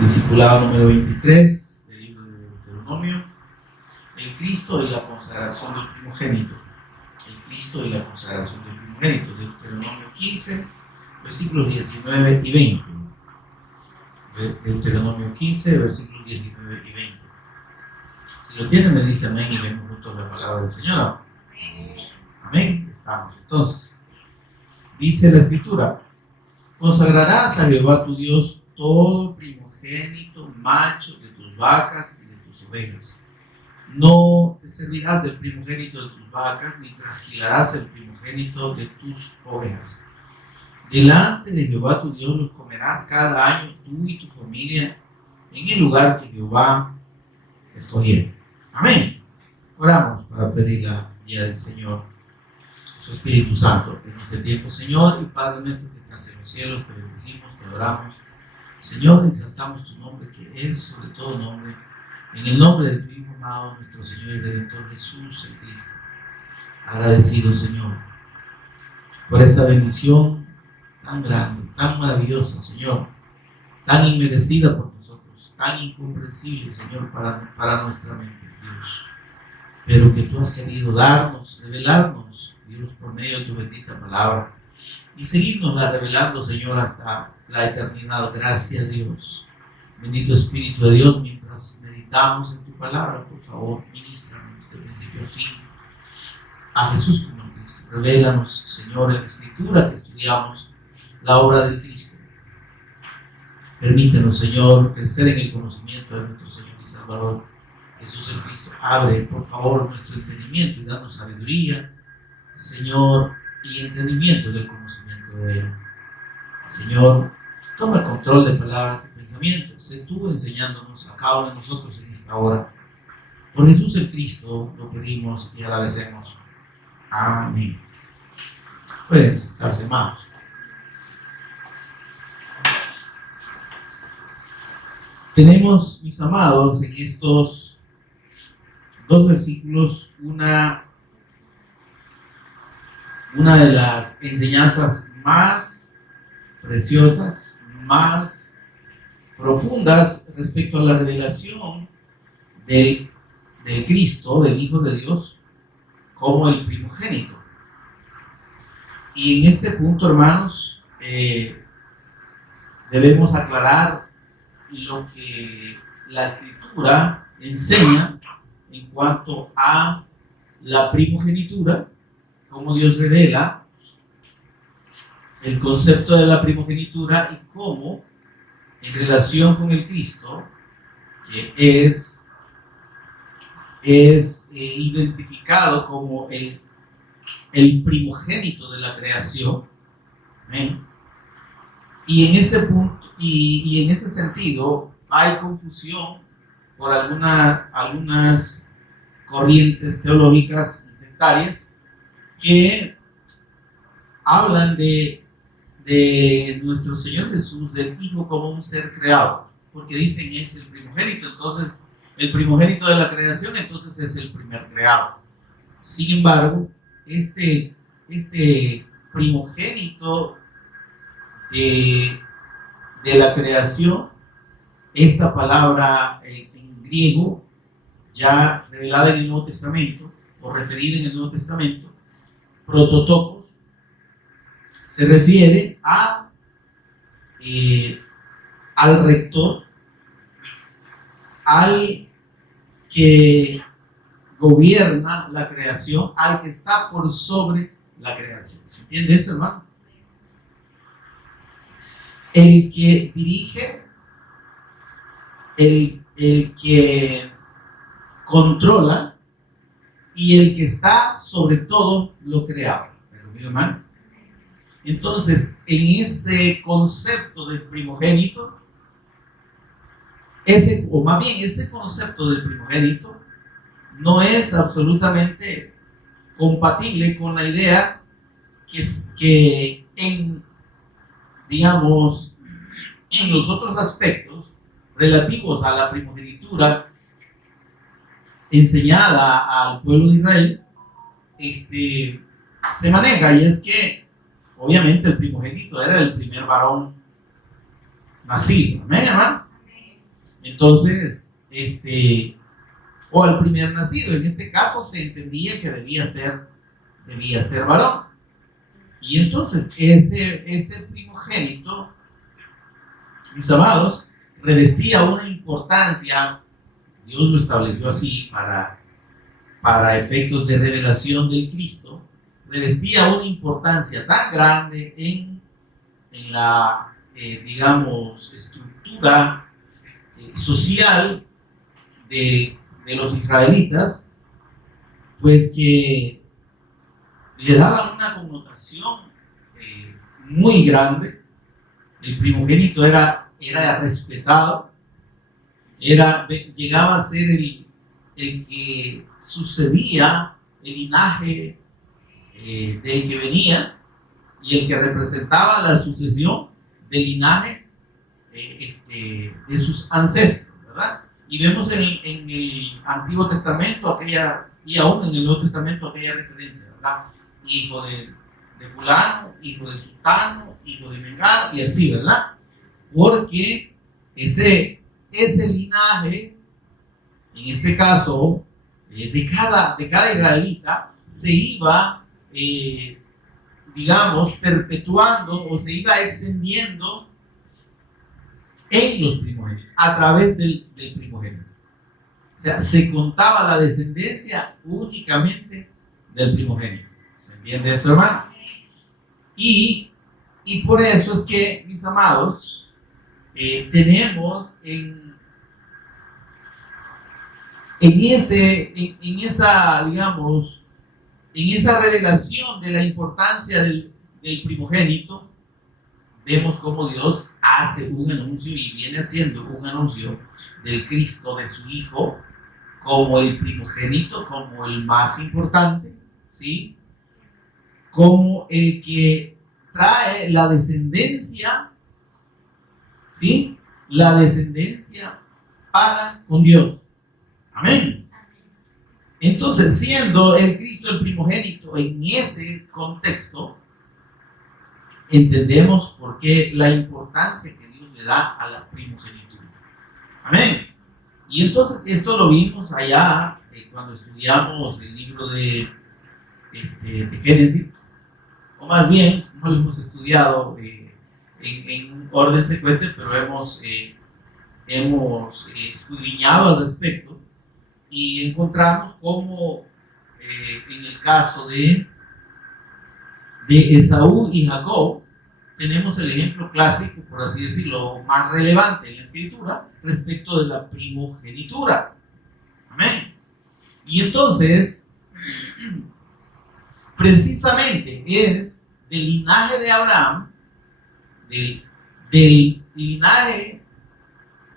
Discipulado número 23 del libro de Deuteronomio, el Cristo y la consagración del primogénito. El Cristo y la consagración del primogénito, Deuteronomio 15, versículos 19 y 20. Deuteronomio 15, versículos 19 y 20. Si lo tienen, me dice amén y vemos juntos la palabra del Señor. Amén. Estamos entonces. Dice la Escritura: consagrarás a Jehová tu Dios todo primogénito macho de tus vacas y de tus ovejas. No te servirás del primogénito de tus vacas, ni trasquilarás el primogénito de tus ovejas. Delante de Jehová tu Dios los comerás cada año tú y tu familia en el lugar que Jehová escogiere. Amén. Oramos para pedir la guía del Señor, su Espíritu Santo, en este tiempo. Señor y Padre nuestro que estás en los cielos, te bendecimos, te adoramos. Señor, exaltamos tu nombre, que es sobre todo nombre, en el nombre de tu Hijo amado, nuestro Señor y Redentor Jesús, el Cristo. Agradecido, Señor, por esta bendición tan grande, tan maravillosa, Señor, tan inmerecida por nosotros, tan incomprensible, Señor, para nuestra mente, Dios. Pero que tú has querido darnos, revelarnos, Dios, por medio de tu bendita palabra, y seguirnosla revelando, Señor, hasta la eternidad. Gracias, Dios. Bendito Espíritu de Dios, mientras meditamos en tu palabra, por favor, ministranos de principio a fin a Jesús como el Cristo. Revélanos, Señor, en la Escritura que estudiamos la obra del Cristo. Permítenos, Señor, crecer en el conocimiento de nuestro Señor y Salvador Jesús el Cristo. Abre, por favor, nuestro entendimiento y danos sabiduría, Señor, y entendimiento del conocimiento de Él. Señor, toma control de palabras y pensamientos. Sé tú enseñándonos a cada uno de nosotros en esta hora. Por Jesús el Cristo lo pedimos y agradecemos. Amén. Pueden sentarse, hermanos. Tenemos, mis amados, en estos dos versículos una de las enseñanzas más preciosas, más profundas respecto a la revelación del Cristo, del Hijo de Dios, como el primogénito. Y en este punto, hermanos, debemos aclarar lo que la Escritura enseña en cuanto a la primogenitura, cómo Dios revela el concepto de la primogenitura y cómo, en relación con el Cristo, que es identificado como el primogénito de la creación. ¿Amén? Y en este punto, y en ese sentido, hay confusión por algunas corrientes teológicas y sectarias que hablan de nuestro Señor Jesús, del Hijo, como un ser creado, porque dicen es el primogénito, entonces el primogénito de la creación, entonces es el primer creado. Sin embargo, este primogénito de la creación, esta palabra en griego, ya revelada en el Nuevo Testamento, o referida en el Nuevo Testamento, prototokos, se refiere al rector, al que gobierna la creación, al que está por sobre la creación. ¿Se entiende eso, hermano? El que dirige, el que controla y el que está sobre todo lo creado. ¿Me lo hermano? Entonces, en ese concepto del primogénito, o más bien ese concepto del primogénito no es absolutamente compatible con la idea que en los otros aspectos relativos a la primogenitura enseñada al pueblo de Israel, se maneja, y es que obviamente el primogénito era el primer varón nacido. ¿Amén, hermano? Entonces, o al primer nacido, en este caso se entendía que debía ser varón. Y entonces ese primogénito, mis amados, revestía una importancia. Dios lo estableció así para efectos de revelación del Cristo. Revestía una importancia tan grande en la, digamos, estructura social de los israelitas, pues que le daban una connotación muy grande. El primogénito era respetado, llegaba a ser el que sucedía el linaje del que venía y el que representaba la sucesión del linaje de sus ancestros, ¿verdad? Y vemos en el Antiguo Testamento y aún en el Nuevo Testamento aquella referencia, ¿verdad? Hijo de fulano, hijo de sultano, hijo de Mengano, y así, ¿verdad? Porque ese linaje, en este caso, de cada israelita, se iba, digamos, perpetuando o se iba extendiendo en los primogénitos, a través del primogénito. O sea, se contaba la descendencia únicamente del primogénito. ¿Se entiende eso, hermano? Y por eso es que, mis amados, tenemos en esa, digamos, en esa revelación de la importancia del primogénito, vemos cómo Dios hace un anuncio y viene haciendo un anuncio del Cristo, de su Hijo, como el primogénito, como el más importante, ¿sí? Como el que trae la descendencia, ¿sí? La descendencia para con Dios. Amén. Entonces, siendo el Cristo el primogénito en ese contexto, entendemos por qué la importancia que Dios le da a la primogenitura. Amén. Y entonces esto lo vimos allá cuando estudiamos el libro de Génesis, o más bien, no lo hemos estudiado en orden secuente, pero hemos escudriñado al respecto y encontramos cómo en el caso de Esaú y Jacob, tenemos el ejemplo clásico, por así decirlo, más relevante en la escritura respecto de la primogenitura. Amén. Y entonces, precisamente es del linaje de Abraham, del linaje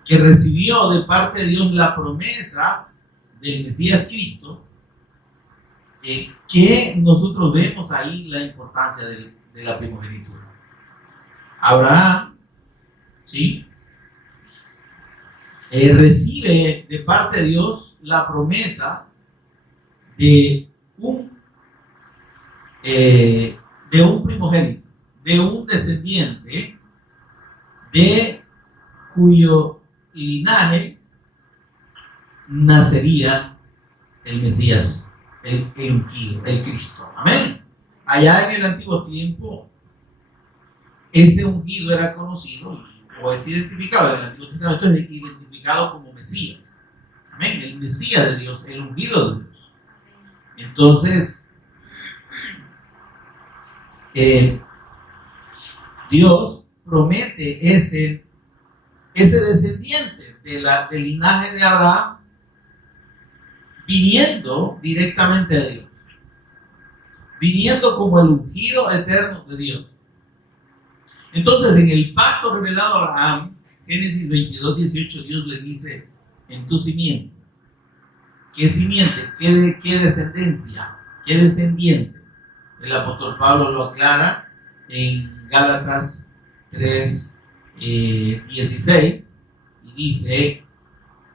que recibió de parte de Dios la promesa del Mesías Cristo, que nosotros vemos ahí la importancia de la primogenitura. Abraham, ¿sí? Recibe de parte de Dios la promesa de un primogénito, de un descendiente, de cuyo linaje nacería el Mesías, el ungido, el Cristo. Amén. Allá en el antiguo tiempo, ese ungido era conocido o es identificado en el Antiguo Testamento, es identificado como Mesías. Amén. El Mesías de Dios, el ungido de Dios. Entonces, Dios promete ese descendiente del linaje de Abraham viniendo directamente de Dios, viniendo como el ungido eterno de Dios. Entonces, en el pacto revelado a Abraham, Génesis 22, 18, Dios le dice: en tu simiente. ¿Qué simiente? ¿Qué descendencia? ¿Qué descendiente? El apóstol Pablo lo aclara en Gálatas 3, 16, y dice: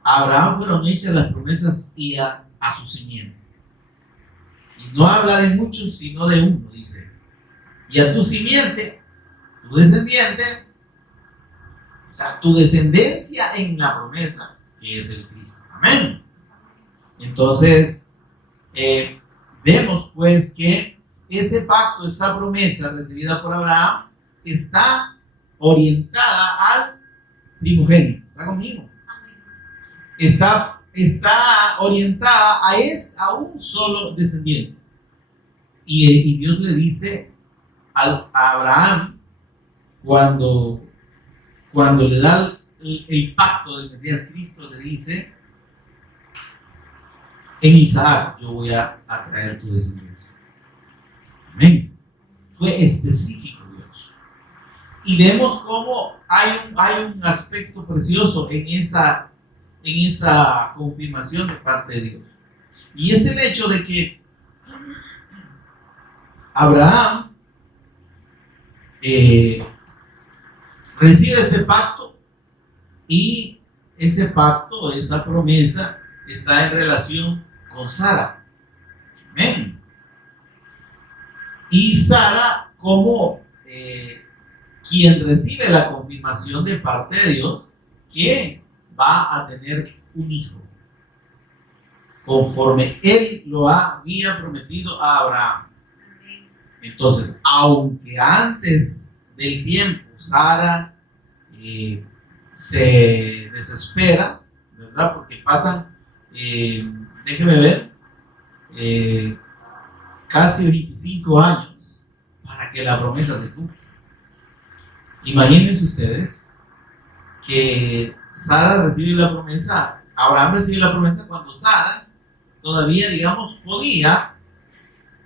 a Abraham fueron hechas las promesas y a su simiente. Y no habla de muchos, sino de uno, dice. Y a tu simiente, tu descendiente, O sea, tu descendencia en la promesa, que es el Cristo. Amén. Entonces, vemos pues que ese pacto, esa promesa recibida por Abraham, está orientada al primogénito. ¿Está conmigo? Está orientada a un solo descendiente. Y Dios le dice a Abraham, cuando le da el pacto del Mesías Cristo, le dice: en Isaac yo voy a traer tu descendencia. Amén. Fue específico Dios. Y vemos cómo hay un aspecto precioso en esa confirmación de parte de Dios. Y es el hecho de que Abraham recibe este pacto, y ese pacto, esa promesa, está en relación con Sara. Amén. Y Sara, como quien recibe la confirmación de parte de Dios que va a tener un hijo, conforme él lo había prometido a Abraham. Entonces, aunque antes del tiempo Sara se desespera, ¿verdad? Porque pasan, déjeme ver, casi 25 años para que la promesa se cumpla. Imagínense ustedes que Sara recibe la promesa, Abraham recibe la promesa cuando Sara todavía, digamos, podía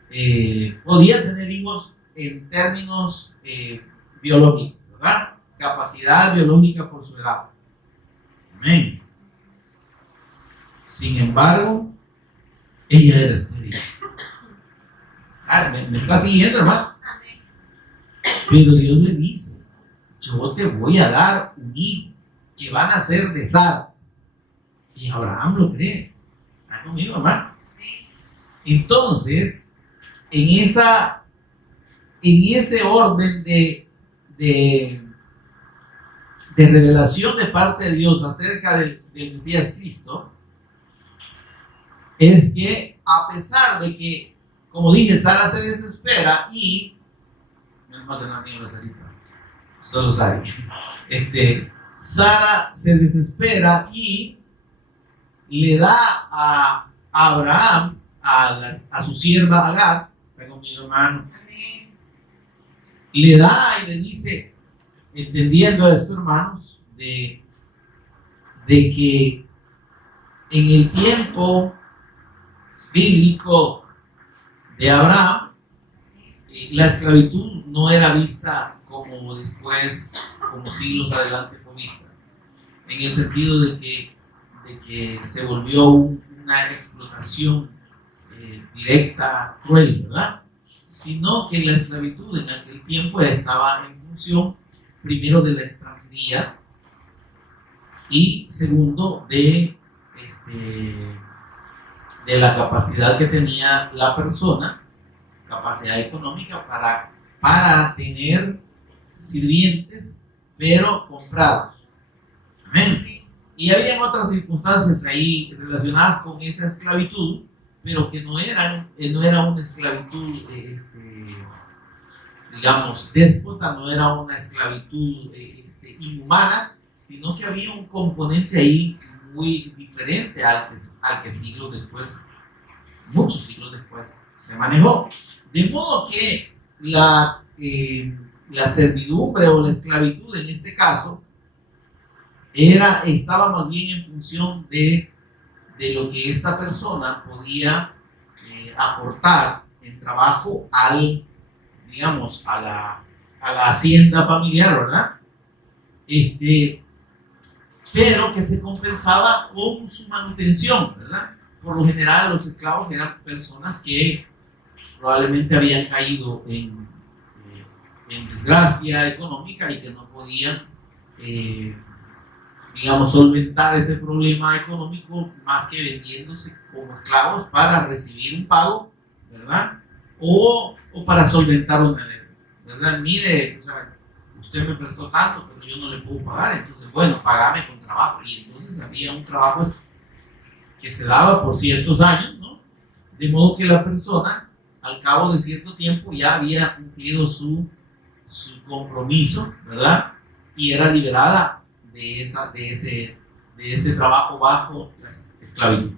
tener hijos en términos biológicos, ¿verdad? Capacidad biológica por su edad. Amén. Sin embargo, ella era estéril. ¿Me está siguiendo, hermano? Pero Dios le dice: yo te voy a dar un hijo que va a nacer de Sara. Y Abraham lo cree. ¿Está conmigo, hermano? Entonces, en ese orden de revelación de parte de Dios acerca del Mesías Cristo, es que a pesar de que, como dije, Sara se desespera y menos mal que no tengo la Sarita, solo Sara. Sara se desespera y le da a Abraham, a su sierva Agar, está conmigo, hermano. Le da y le dice, entendiendo esto, hermanos, de que en el tiempo bíblico de Abraham, la esclavitud no era vista como después, como siglos adelante fue vista, en el sentido de que se volvió una explotación directa, cruel, ¿verdad? Sino que la esclavitud en aquel tiempo estaba en función, primero, de la extranjería, y segundo, de la capacidad que tenía la persona, capacidad económica para tener sirvientes, pero comprados. Amén. Y había otras circunstancias ahí relacionadas con esa esclavitud, pero que no era una esclavitud, digamos, déspota, no era una esclavitud inhumana, sino que había un componente ahí muy diferente al que siglos después, muchos siglos después, se manejó. De modo que la servidumbre o la esclavitud en este caso estaba más bien en función de lo que esta persona podía aportar en trabajo digamos, a la hacienda familiar, ¿verdad? Pero que se compensaba con su manutención, ¿verdad? Por lo general, los esclavos eran personas que probablemente habían caído en desgracia económica y que no podían, digamos, solventar ese problema económico más que vendiéndose como esclavos para recibir un pago, ¿verdad? O para solventar una deuda, ¿verdad? Mire, o sea, usted me prestó tanto, pero yo no le puedo pagar, entonces, bueno, pagame con trabajo. Y entonces había un trabajo que se daba por ciertos años, ¿no? De modo que la persona, al cabo de cierto tiempo, ya había cumplido su compromiso, ¿verdad? Y era liberada de ese trabajo bajo la esclavitud.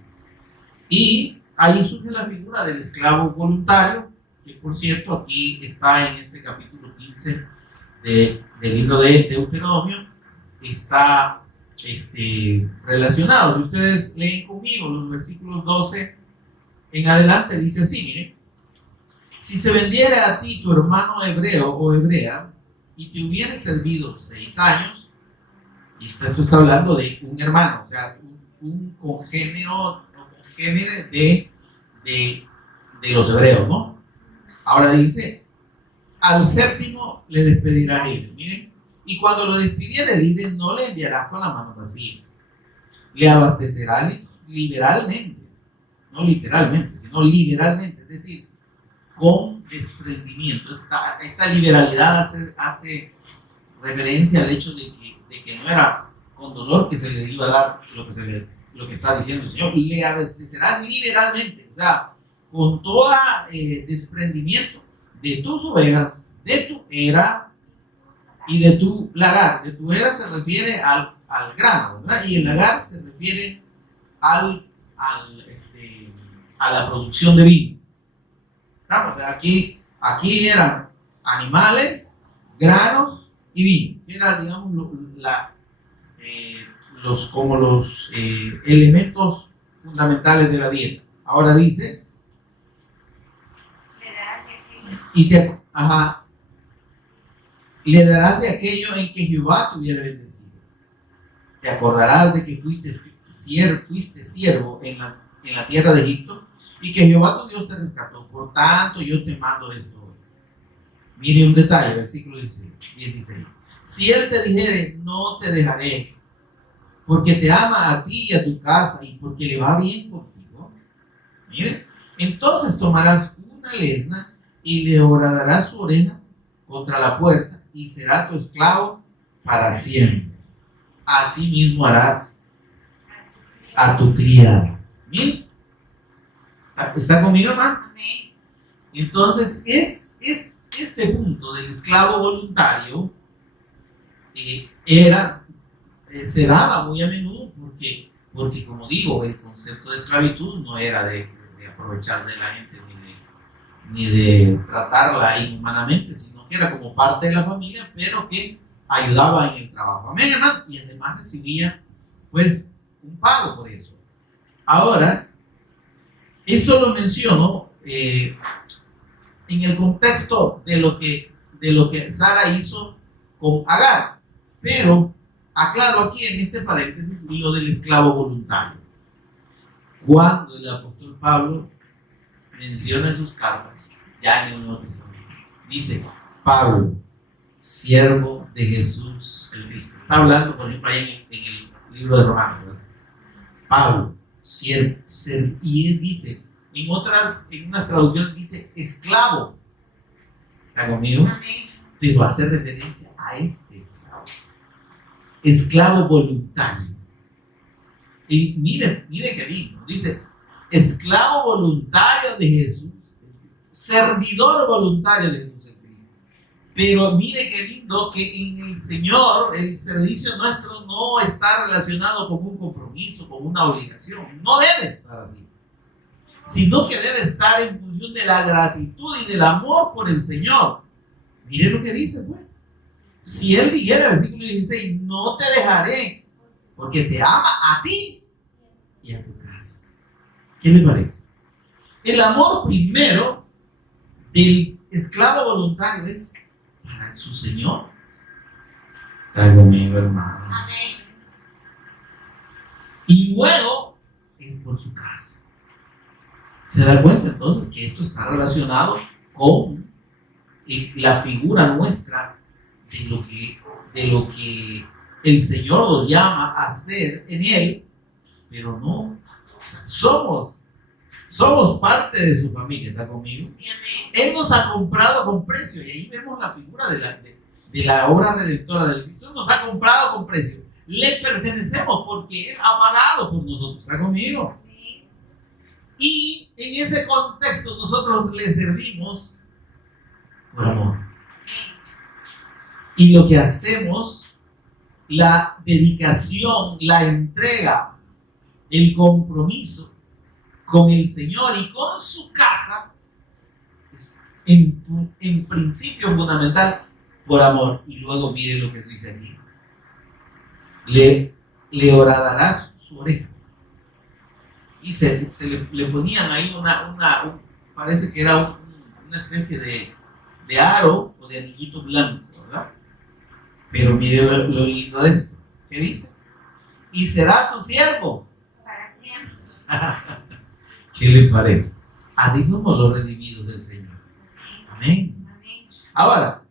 Y ahí surge la figura del esclavo voluntario, que por cierto aquí está en este capítulo 15 del libro de Deuteronomio, está relacionado. Si ustedes leen conmigo los versículos 12 en adelante, dice así, miren: si se vendiera a ti tu hermano hebreo o hebrea y te hubiere servido 6 años, y esto está hablando de un hermano, o sea, un congénero de los hebreos, ¿no? Ahora dice: al séptimo le despedirá libre. Miren, y cuando lo despidiere libre, no le enviarás con las manos vacías. Le abastecerá liberalmente, no literalmente, sino liberalmente, es decir, con desprendimiento. Esta liberalidad hace referencia al hecho de que no era con dolor que se le iba a dar lo que está diciendo el Señor. Le abastecerá liberalmente, o sea, con todo desprendimiento de tus ovejas, de tu era y de tu lagar. De tu era se refiere al grano, ¿verdad? Y el lagar se refiere a la producción de vino. Vamos, aquí eran animales, granos y vino. Era, digamos, los elementos fundamentales de la dieta. Ahora dice: le darás de aquello en que Jehová te hubiera bendecido. Te acordarás de que fuiste siervo en la tierra de Egipto, y que Jehová tu Dios te rescató. Por tanto, yo te mando esto hoy. Mire un detalle, versículo 16. Si él te dijere: no te dejaré, porque te ama a ti y a tu casa, y porque le va bien contigo, mire, entonces tomarás una lesna y le horadarás su oreja contra la puerta, y será tu esclavo para siempre. Así mismo harás a tu criada. Mire, ¿está conmigo, hermano? Amén. Entonces, este punto del esclavo voluntario se daba muy a menudo porque, como digo, el concepto de esclavitud no era de aprovecharse de la gente ni de tratarla inhumanamente, sino que era como parte de la familia, pero que ayudaba en el trabajo. Amén, hermano. Y además recibía, pues, un pago por eso. Ahora, esto lo menciono en el contexto de lo que Sara hizo con Agar, pero aclaro aquí en este paréntesis lo del esclavo voluntario. Cuando el apóstol Pablo menciona en sus cartas, ya en el Nuevo Testamento, dice: Pablo, siervo de Jesús el Cristo. Está hablando, por ejemplo, ahí en el libro de Romanos, ¿verdad? Pablo, siervo, y él dice, en unas traducciones dice esclavo. ¿Está conmigo? Amén. Pero hace referencia a este esclavo voluntario. Y mire qué lindo, dice: esclavo voluntario de Jesús, servidor voluntario de Jesús el Cristo. Pero mire qué lindo que en el Señor el servicio nuestro no está relacionado con un compromiso, con una obligación. No debe estar así, sino que debe estar en función de la gratitud y del amor por el Señor. Mire lo que dice, pues. Si él dijera, versículo 16: no te dejaré, porque te ama a ti y a tu casa. ¿Qué le parece? El amor primero del esclavo voluntario es para su Señor. Está conmigo, hermano. Amén. Y luego es por su casa. ¿Se da cuenta entonces que esto está relacionado con la figura nuestra de lo que el Señor nos llama a hacer en Él? Pero no, o sea, somos parte de su familia. ¿Está conmigo? Él nos ha comprado con precio, y ahí vemos la figura de de la obra redentora del Cristo, nos ha comprado con precio. Le pertenecemos porque Él ha pagado por nosotros. ¿Está conmigo? Y en ese contexto nosotros le servimos por amor. Y lo que hacemos, la dedicación, la entrega, el compromiso con el Señor y con su casa, en principio fundamental, por amor. Y luego mire lo que se dice aquí. Le horadarás su oreja. Y se le ponían ahí parece que era una especie de aro o de anillito blanco, ¿verdad? Pero mire lo lindo de esto. ¿Qué dice? Y será tu siervo para siempre. ¿Qué le parece? Así somos los redimidos del Señor. Amén. Ahora,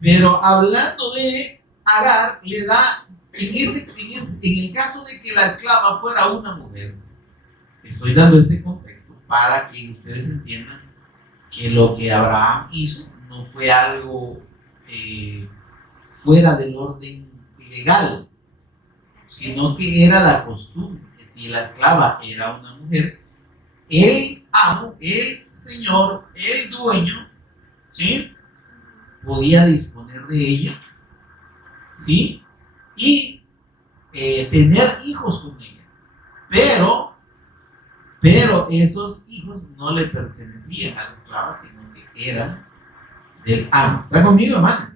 pero hablando de Agar, le da, en el caso de que la esclava fuera una mujer, estoy dando este contexto para que ustedes entiendan que lo que Abraham hizo no fue algo fuera del orden legal, sino que era la costumbre. Que si la esclava era una mujer, el amo, el señor, el dueño, ¿sí?, podía disponer de ella, ¿sí?, y tener hijos con ella, pero esos hijos no le pertenecían a la esclava, sino que eran del amo. ¿Está conmigo, hermano?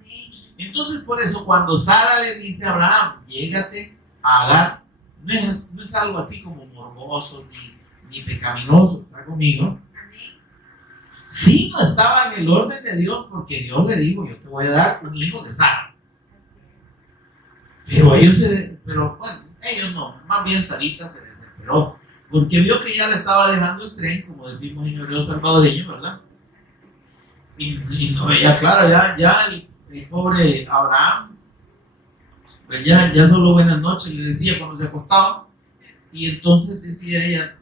Entonces, por eso, cuando Sara le dice a Abraham, llégate a Agar, no es algo así como morboso ni pecaminoso. ¿Está conmigo? Sí, no estaba en el orden de Dios, porque Dios le dijo, yo te voy a dar un hijo de Sara. Pero ellos no, más bien Sarita se desesperó, porque vio que ya le estaba dejando el tren, como decimos en hebreo salvadoreño, ¿verdad? Y no veía claro, ya el pobre Abraham, pues ya solo buenas noches le decía cuando se acostaba, y entonces decía ella,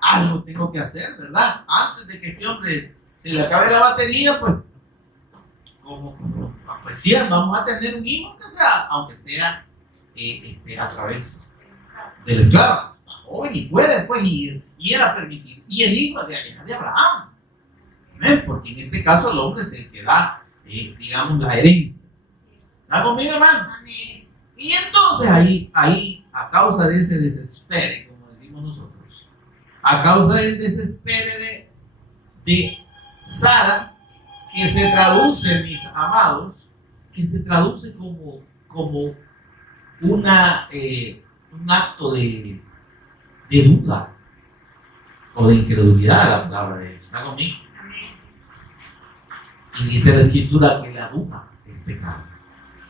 algo tengo que hacer, ¿verdad? Antes de que este hombre se le acabe la batería, pues, pues sí, vamos a tener un hijo, aunque sea a través del esclavo. Está joven y puede, pues, y era permitido. Y el hijo de Abraham. ¿Ven? Porque en este caso el hombre es el que da, digamos, la herencia. ¿Está conmigo, hermano? Amén. Y entonces ahí, a causa de ese desespero, como decimos nosotros, a causa del desespero de Sara, que se traduce, mis amados, que se traduce como un acto de duda o de incredulidad, la palabra de Dios. ¿Está conmigo? Y dice la Escritura que la duda es pecado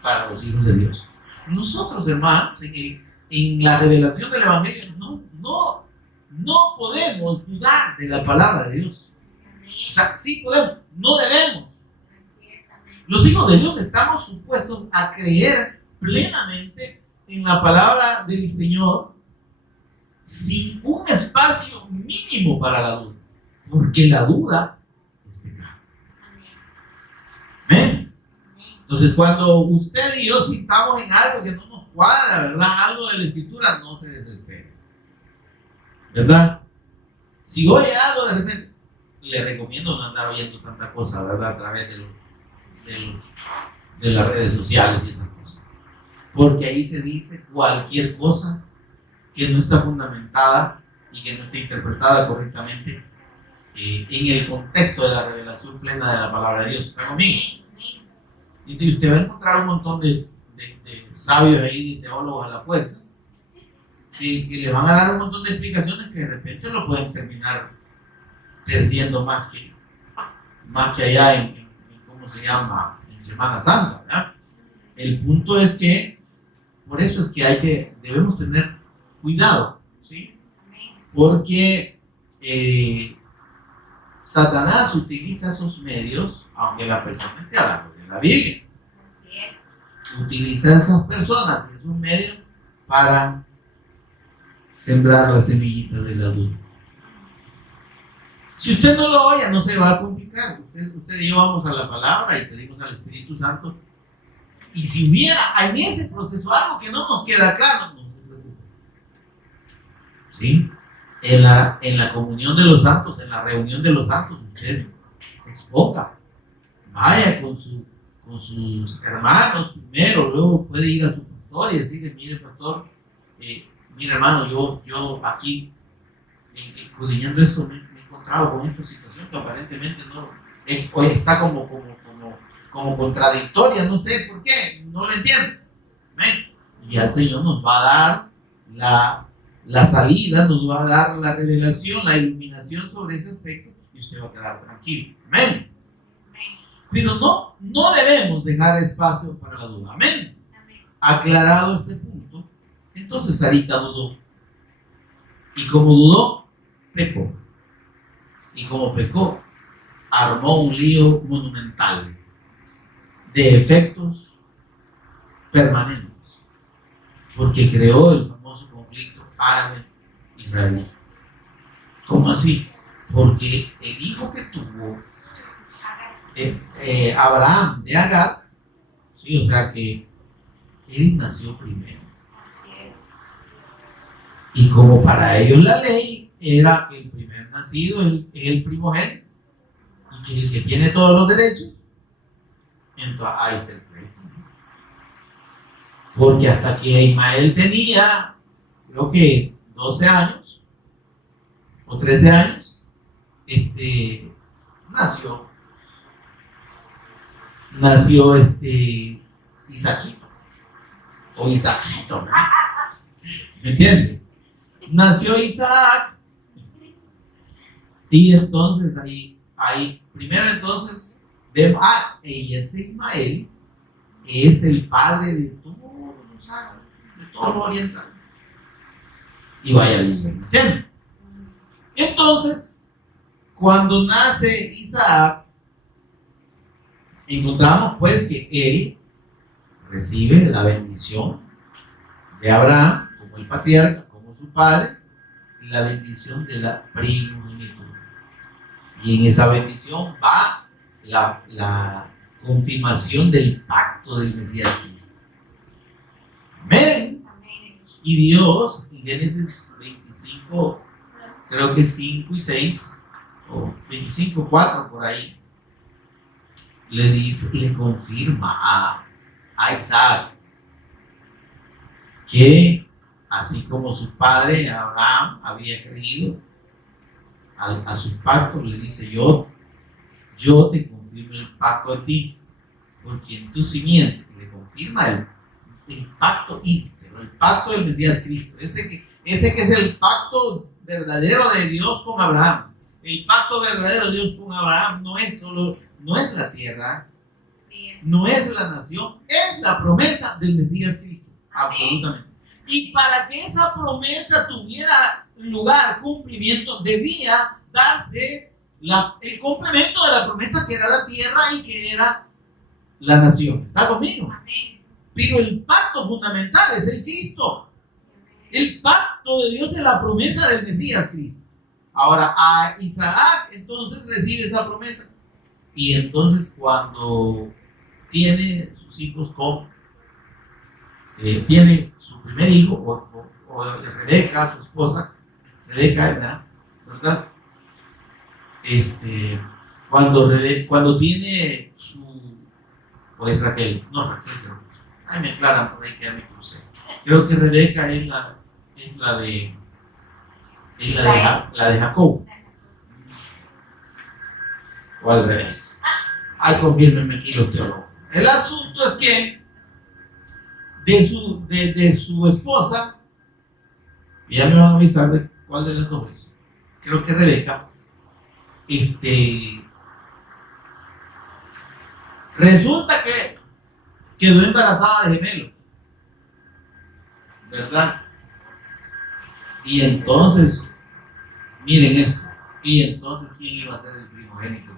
para los hijos de Dios. Nosotros, hermanos, en la revelación del Evangelio no podemos dudar de la palabra de Dios. O sea, sí podemos, no debemos. Los hijos de Dios estamos supuestos a creer plenamente en la palabra del Señor sin un espacio mínimo para la duda, porque la duda es pecado. ¿Ven? Entonces, cuando usted y yo sintamos en algo que no nos cuadra, ¿verdad?, algo de la Escritura, no se desespere, ¿verdad? Si oye algo de repente, le recomiendo no andar oyendo tanta cosa, ¿verdad?, a través de las redes sociales y esas cosas, porque ahí se dice cualquier cosa que no está fundamentada y que no está interpretada correctamente en el contexto de la revelación plena de la palabra de Dios. ¿Está conmigo? Y usted va a encontrar un montón de sabios ahí, de teólogos a la fuerza, que le van a dar un montón de explicaciones que de repente lo pueden terminar perdiendo más que allá en ¿cómo se llama?, en Semana Santa, ¿verdad? El punto es que, por eso es que debemos tener cuidado, ¿sí? Porque Satanás utiliza esos medios, aunque la persona esté hablando de la Biblia. Utiliza esas personas y esos medios para sembrar la semillita de la duda. Si usted no lo oye, no se va a complicar. Usted y yo vamos a la palabra y pedimos al Espíritu Santo. Y si hubiera en ese proceso algo que no nos queda claro, no se preocupe. ¿Sí? En la comunión de los santos, en la reunión de los santos, usted exponga. Vaya con sus hermanos primero, luego puede ir a su pastor y decirle, mire pastor, mire hermano, yo aquí escudriñando esto me he encontrado con esta situación que aparentemente no está como contradictoria, no sé por qué, no lo entiendo. ¿Ven? Y el Señor nos va a dar la salida, nos va a dar la revelación, la iluminación sobre ese aspecto y usted va a quedar tranquilo. Amén. Pero no debemos dejar espacio para la duda. Amén. Aclarado este punto, entonces Sarita dudó. Y como dudó, pecó. Y como pecó, armó un lío monumental de efectos permanentes, porque creó el famoso conflicto árabe-israelí. ¿Cómo así? Porque el hijo que tuvo Abraham de Agar, sí, o sea que él nació primero. Y como para ellos la ley era que el primer nacido es el primogénito y que el que tiene todos los derechos, entonces ahí está el pleito. Porque hasta que Ismael tenía, creo que 12 años o 13 años, nació Isaquito o Isaacito, ¿no? ¿Me entiendes? Nació Isaac y entonces ahí primero entonces vemos, y Ismael es el padre de todos los árabes, de todos los orientales. Y vaya bien, ¿entiendes? Entonces, cuando nace Isaac, encontramos pues que él recibe la bendición de Abraham como el patriarca, como su padre, y la bendición de la primogenitura. Y en esa bendición va la confirmación del pacto del Mesías Cristo. Amén. Y Dios en Génesis 25, creo que 5 y 6, o 25, 4 por ahí, le confirma a Isaac que así como su padre Abraham había creído a su pacto, le dice yo te confirmo el pacto a ti, porque en tu simiente le confirma el pacto íntegro, el pacto del Mesías Cristo, ese que es el pacto verdadero de Dios con Abraham. El pacto verdadero de Dios con Abraham no es la tierra, no es la nación, es la promesa del Mesías Cristo, absolutamente. Y para que esa promesa tuviera lugar, cumplimiento, debía darse el complemento de la promesa que era la tierra y que era la nación. ¿Está conmigo? Amén. Pero el pacto fundamental es el Cristo. El pacto de Dios es la promesa del Mesías Cristo. Ahora, a Isaac entonces recibe esa promesa. Y entonces cuando tiene sus hijos tiene su primer hijo, o Rebeca, su esposa, Rebeca, ¿verdad? Cuando tiene o es Raquel, no Raquel, pero me aclaran por ahí que ya me crucé. Creo que Rebeca es la de Jacob, o al revés. Confírmenme aquí los teólogos. El asunto es que de su esposa, ya me van a avisar de cuál de las dos es, creo que Rebeca, resulta que quedó embarazada de gemelos, ¿verdad? Y entonces, miren esto, y entonces ¿quién iba a ser el primogénito?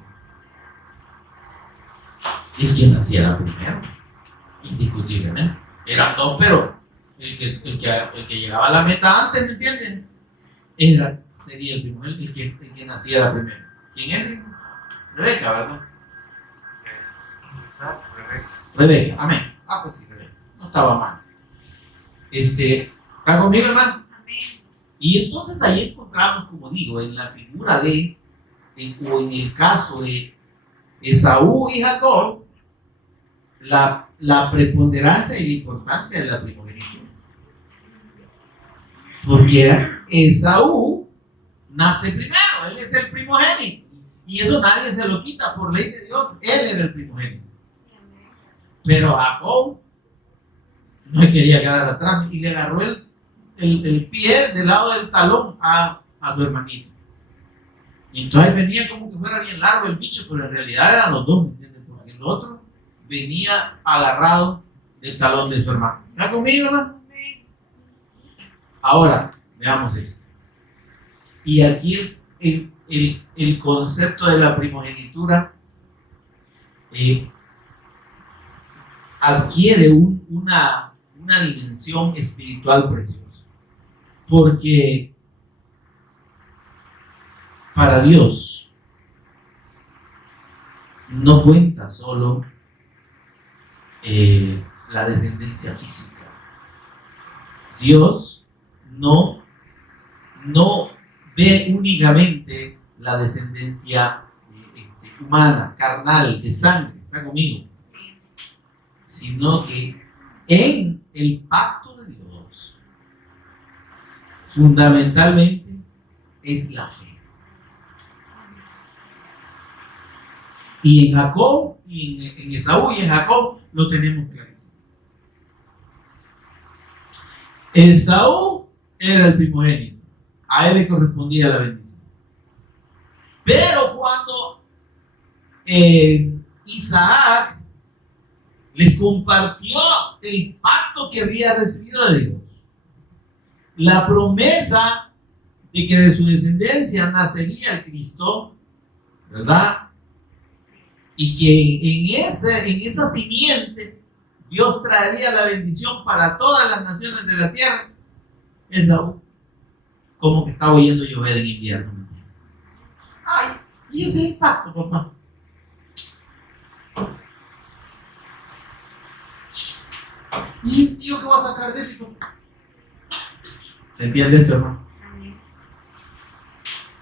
El que naciera primero, indiscutiblemente. Eran dos, pero el que llegaba a la meta antes, ¿me entienden? Sería el primogénito, el que naciera primero. ¿Quién es? Rebeca, ¿verdad? Isaac, Rebeca. Rebeca, amén. Pues sí, Rebeca. No estaba mal. ¿Está conmigo, hermano? Amén. Y entonces ahí encontramos, como digo, en la figura o en el caso de Esaú y Jacob, la preponderancia y la importancia de la primogenitura. Porque Esaú nace primero, él es el primogénito. Y eso nadie se lo quita, por ley de Dios, él era el primogénito. Pero Jacob no se quería quedar atrás y le agarró el pie del lado del talón a su hermanito. Y entonces venía como que fuera bien largo el bicho, pero en realidad eran los dos, ¿me entiendes? Porque el otro venía agarrado del talón de su hermano. ¿Está conmigo, hermano? Ahora, veamos esto. Y aquí el concepto de la primogenitura adquiere una dimensión espiritual preciosa. Porque para Dios no cuenta solo la descendencia física. Dios no ve únicamente la descendencia humana, carnal, de sangre, está conmigo, sino que en el pacto de Dios fundamentalmente es la fe. Y en Jacob, y en Esaú y en Jacob lo tenemos clarísimo. Esaú era el primogénito, a él le correspondía la bendición. Pero cuando Isaac les compartió el pacto que había recibido de Dios, la promesa de que de su descendencia nacería el Cristo, ¿verdad? Y que en esa simiente Dios traería la bendición para todas las naciones de la tierra. Esaú, como que estaba oyendo llover en invierno. Ay, y ese es el pacto, papá. ¿Y yo qué voy a sacar de eso? ¿Se entiende esto, hermano?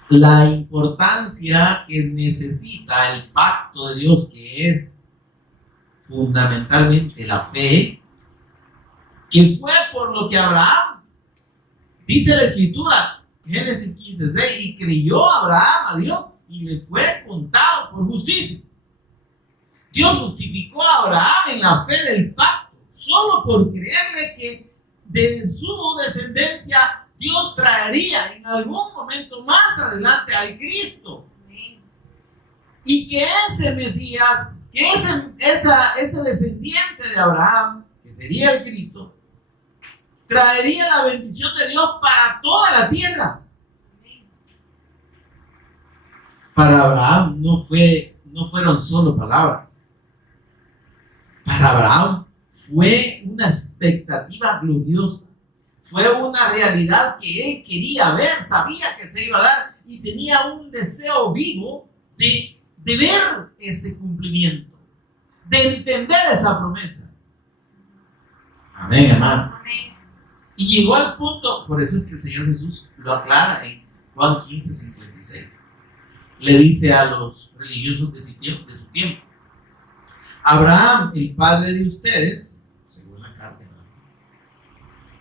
La importancia que necesita el pacto de Dios, que es fundamentalmente la fe, que fue por lo que Abraham, dice la Escritura, Génesis 15:6, y creyó Abraham a Dios y le fue contado por justicia. Dios justificó a Abraham en la fe del pacto, solo por creerle que de su descendencia Dios traería en algún momento más adelante al Cristo. Y que ese Mesías, que ese descendiente de Abraham, que sería el Cristo, traería la bendición de Dios para toda la tierra. Para Abraham no fueron solo palabras. Para Abraham fue una expectativa gloriosa. Fue una realidad que él quería ver, sabía que se iba a dar y tenía un deseo vivo de ver ese cumplimiento, de entender esa promesa. Amén, hermano. Amén. Y llegó al punto, por eso es que el Señor Jesús lo aclara en Juan 15:56. Le dice a los religiosos de su tiempo: Abraham, el padre de ustedes, según la carta,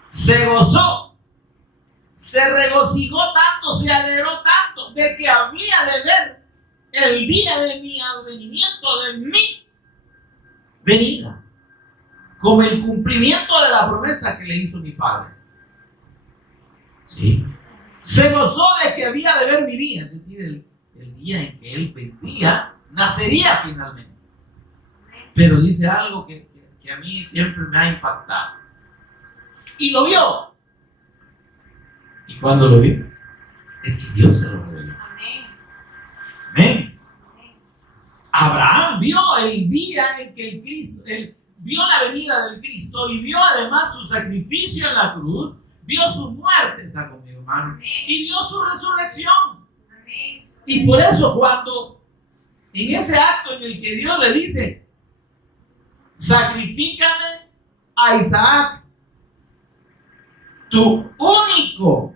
se gozó, se regocijó tanto, se alegró tanto de que había de ver el día de mi advenimiento, de mi venida, como el cumplimiento de la promesa que le hizo mi padre. ¿Sí? Se gozó de que había de ver mi día, es decir, el día en que él vendría, nacería finalmente. Pero dice algo que a mí siempre me ha impactado. Y lo vio. ¿Y cuándo lo vio? Es que Dios se lo reveló. Amén. Amén. Abraham vio el día en que el Cristo, vio la venida del Cristo y vio además su sacrificio en la cruz, vio su muerte, está conmigo, hermano, y vio su resurrección. Amén. Y por eso cuando en ese acto en el que Dios le dice, sacrifícame a Isaac, tu único,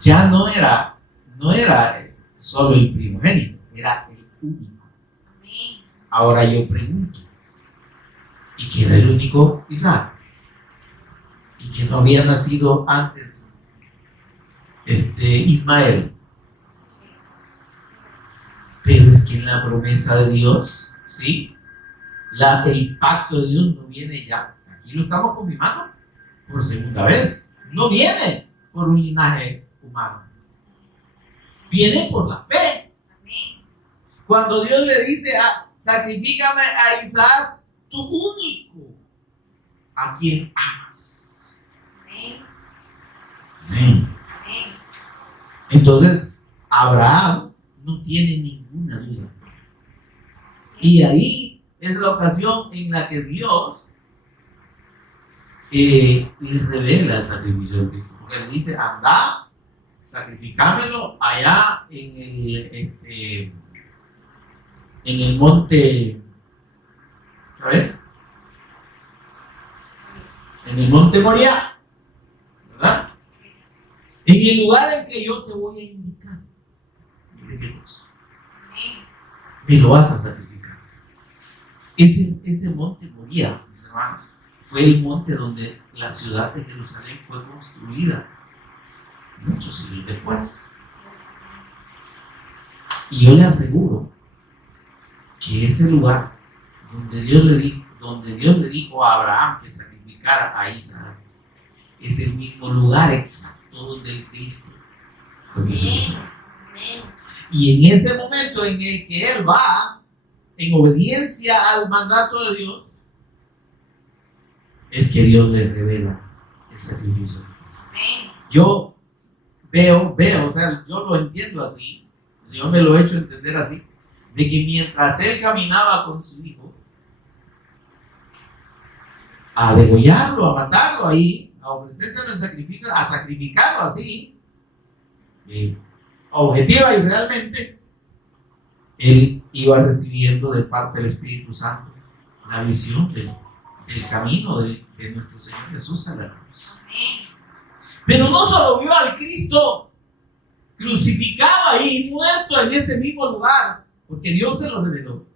ya no era solo el primogénito, era el único. Ahora yo pregunto, ¿y quién era el único Isaac? ¿Y que no había nacido antes Ismael? Pero es que en la promesa de Dios, ¿sí? El pacto de Dios no viene ya. Aquí lo estamos confirmando por segunda vez. No viene por un linaje humano. Viene por la fe. Cuando Dios le dice, sacrifícame a Isaac, tu único, a quien amas. Amén. Entonces, Abraham no tiene ninguna duda. Y ahí es la ocasión en la que Dios le revela el sacrificio de Cristo. Porque le dice, anda, sacrificámelo allá en el monte, ¿sabes? En el monte Moriah, ¿verdad? En el lugar en que yo te voy a indicar. Mire qué cosa. Me lo vas a sacrificar. Ese monte Moriah, mis hermanos, fue el monte donde la ciudad de Jerusalén fue construida muchos siglos después. Y yo le aseguro que ese lugar donde Dios le dijo a Abraham que sacrificara a Isaac es el mismo lugar exacto donde el Cristo fue crucificado. Y en ese momento en el que él va en obediencia al mandato de Dios, es que Dios le revela el sacrificio de Cristo. Yo veo, o sea, yo lo entiendo así, el Señor me lo ha hecho entender así, de que mientras él caminaba con su hijo, a degollarlo, a matarlo ahí, a ofrecerse en sacrificio, a sacrificarlo así, objetiva y realmente, él iba recibiendo de parte del Espíritu Santo la visión del camino de nuestro Señor Jesús a la cruz. Pero no solo vio al Cristo crucificado ahí, muerto en ese mismo lugar, porque Dios se lo reveló,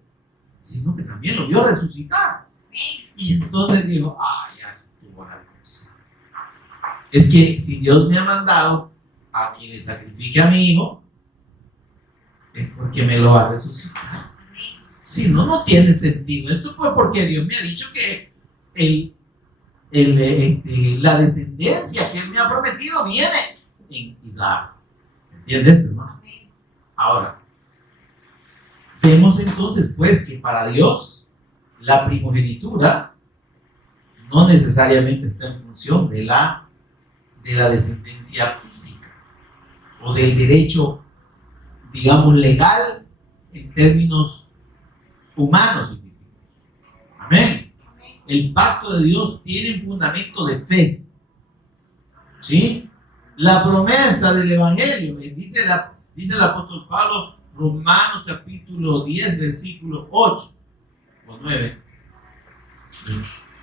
sino que también lo vio resucitar. Y entonces dijo, ya estuvo la cosa. Es que si Dios me ha mandado a que le sacrifique a mi hijo, es porque me lo va a resucitar. Si no, no tiene sentido. Esto fue porque Dios me ha dicho que la descendencia que Él me ha prometido viene en Isaac. ¿Se entiende esto, hermano? Ahora, vemos entonces pues que para Dios la primogenitura no necesariamente está en función de la descendencia física o del derecho, digamos, legal en términos humanos y físicos. Amén. El pacto de Dios tiene un fundamento de fe. ¿Sí? La promesa del Evangelio, dice el apóstol Pablo, Romanos capítulo 10, versículo 8 o 9.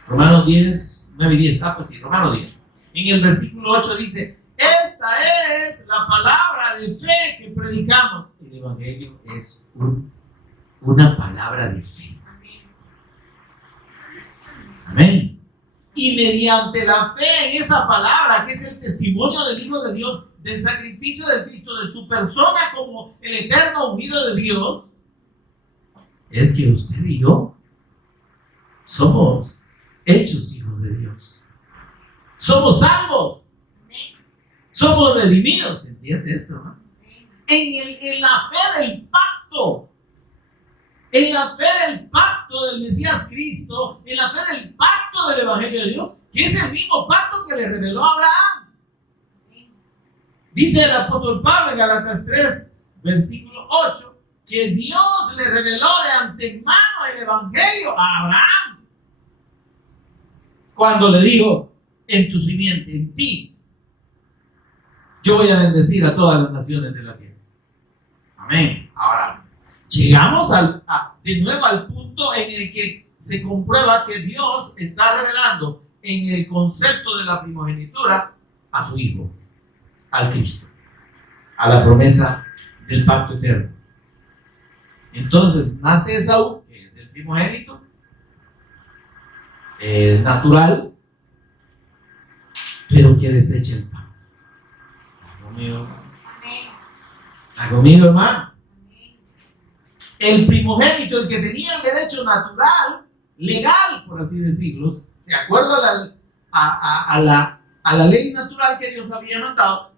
Romanos 10, 9 y 10. Pues sí, Romanos 10. En el versículo 8 dice, esta es la palabra de fe que predicamos. El Evangelio es una palabra de fe. Amén. Y mediante la fe en esa palabra, que es el testimonio del Hijo de Dios, del sacrificio de Cristo, de su persona como el eterno ungido de Dios, es que usted y yo somos hechos hijos de Dios. Somos salvos. Somos redimidos. ¿Entiende esto, no? En la fe del pacto. En la fe del pacto del Mesías Cristo, en la fe del pacto del Evangelio de Dios, que es el mismo pacto que le reveló a Abraham. Dice el apóstol Pablo en Gálatas 3, versículo 8, que Dios le reveló de antemano el Evangelio a Abraham. Cuando le dijo, en tu simiente, en ti, Yo voy a bendecir a todas las naciones de la tierra. Amén. Ahora, llegamos de nuevo al punto en el que se comprueba que Dios está revelando en el concepto de la primogenitura a su Hijo, al Cristo, a la promesa del pacto eterno. Entonces nace Esaú, que es el primogénito natural, pero que desecha el pacto. ¿Está conmigo, hermano? El primogénito, el que tenía el derecho natural, legal, por así decirlo, de acuerdo a la ley natural que Dios había mandado,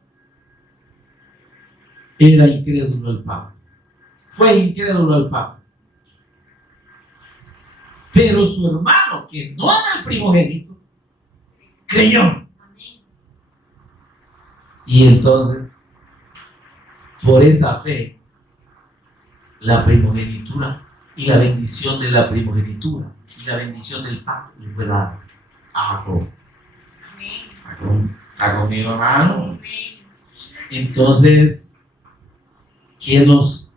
era incrédulo al pacto. Fue incrédulo al pacto. Pero su hermano, que no era el primogénito, creyó. Y entonces, por esa fe, la primogenitura y la bendición de la primogenitura y la bendición del pacto le fue dada a Jacob. ¿Está conmigo, hermano? Entonces, ¿qué nos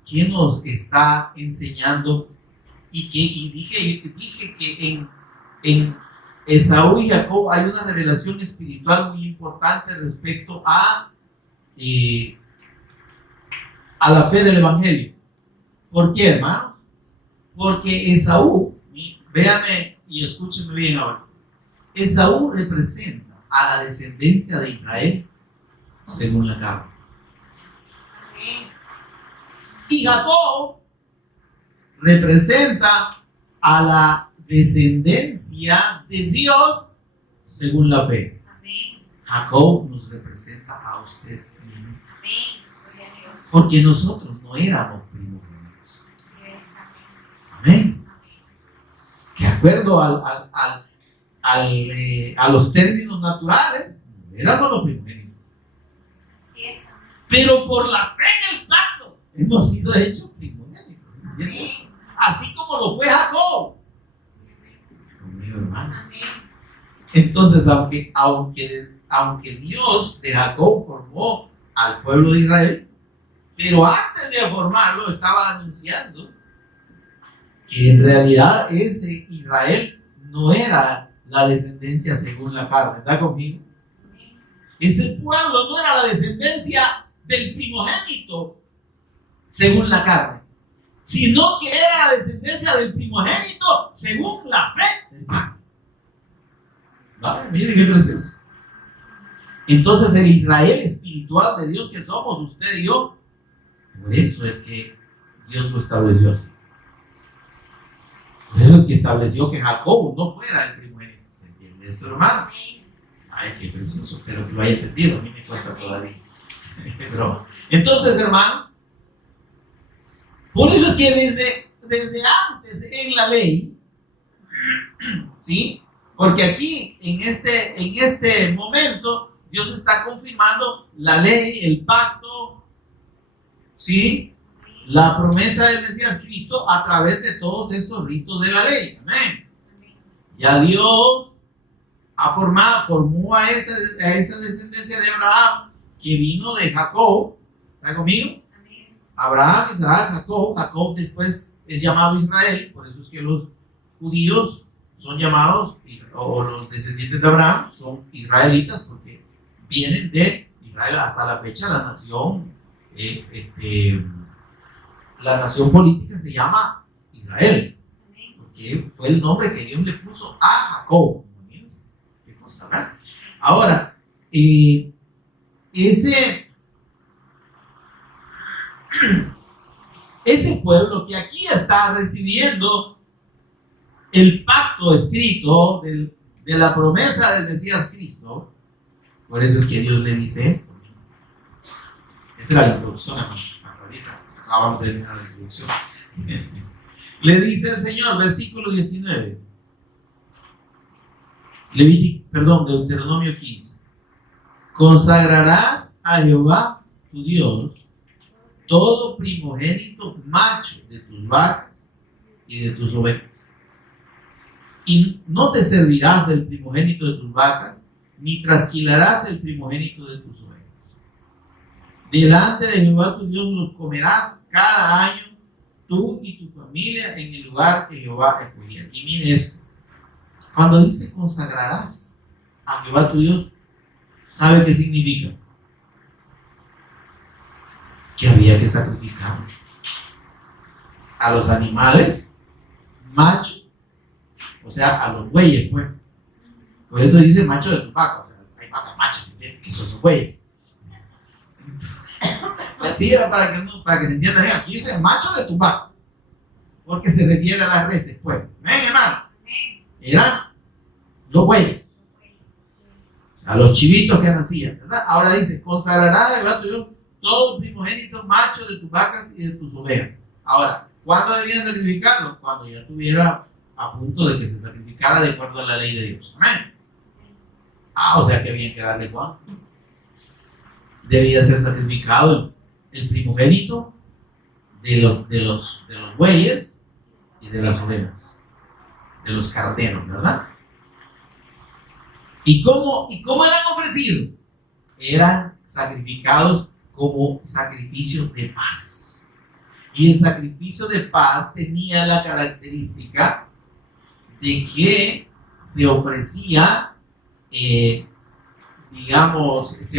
está enseñando? Y dije que en Esaú y Jacob hay una revelación espiritual muy importante respecto a la fe del Evangelio. ¿Por qué, hermanos? Porque Esaú, véanme y escúchenme bien ahora, Esaú representa a la descendencia de Israel según la carne. Y Jacob representa a la descendencia de Dios según la fe. Jacob nos representa a usted. Porque nosotros no éramos primogénitos. Amén. De acuerdo a los términos naturales, éramos los primogénitos. Pero por la fe en el pacto hemos sido hechos primogénitos. Así como lo fue Jacob. Conmigo, hermano. Entonces, aunque Dios de Jacob formó al pueblo de Israel, pero antes de formarlo estaba anunciando que en realidad ese Israel no era la descendencia según la carne. ¿Está conmigo? Ese pueblo no era la descendencia del primogénito según la carne, sino que era la descendencia del primogénito según la fe del pacto. ¿Vale? Miren qué precioso. Entonces el Israel espiritual de Dios que somos usted y yo, por eso es que Dios lo estableció así. Por eso es que estableció que Jacob no fuera el primogénito. ¿Se entiende eso, hermano? Ay, qué precioso. Espero que lo haya entendido. A mí me cuesta todavía. Pero, entonces, hermano, por eso es que desde antes en la ley, ¿sí? Porque aquí, en este momento, Dios está confirmando la ley, el pacto, ¿sí? La promesa del Mesías Cristo a través de todos estos ritos de la ley. Amén. Ya Dios formó a esa descendencia de Abraham que vino de Jacob. ¿Está conmigo? Abraham, Isaac, Jacob. Jacob después es llamado Israel. Por eso es que los judíos son llamados, o los descendientes de Abraham son israelitas, porque vienen de Israel. Hasta la fecha la nación política se llama Israel, porque fue el nombre que Dios le puso a Jacob. ¿Qué cosa, verdad? Ahora, ese pueblo que aquí está recibiendo el pacto escrito de la promesa del Mesías Cristo, por eso es que Dios le dice esto. Esa era la introducción, ahorita acabamos de terminar la introducción. Le dice el Señor, versículo 19, Deuteronomio 15: consagrarás a Jehová tu Dios todo primogénito macho de tus vacas y de tus ovejas, y no te servirás del primogénito de tus vacas, ni trasquilarás el primogénito de tus ovejas. Delante de Jehová tu Dios los comerás cada año, tú y tu familia, en el lugar que Jehová escogiera. Y mire esto, cuando dice consagrarás a Jehová tu Dios, ¿sabe qué significa? Que había que sacrificar a los animales machos, o sea, a los bueyes, pues. Por eso dice macho de tu vaca, o sea, hay vacas machas que son los bueyes. Así, para que se entienda bien, aquí dice macho de tu vaca, porque se refiere a las reses, pues. ¿Ven, hermano? Eran los bueyes, a los chivitos que nacían, ¿verdad? Ahora dice, consagrará a Jehová tu Dios todo primogénito macho de tus vacas y de tus ovejas. Ahora, ¿cuándo debían sacrificarlo? Cuando ya estuviera a punto de que se sacrificara de acuerdo a la ley de Dios. Amén. O sea que había que darle cuánto. Debía ser sacrificado el primogénito de los bueyes y de las ovejas, de los carneros, ¿verdad? ¿Y cómo eran ofrecidos? Eran sacrificados como sacrificio de paz. Y el sacrificio de paz tenía la característica de que se ofrecía, se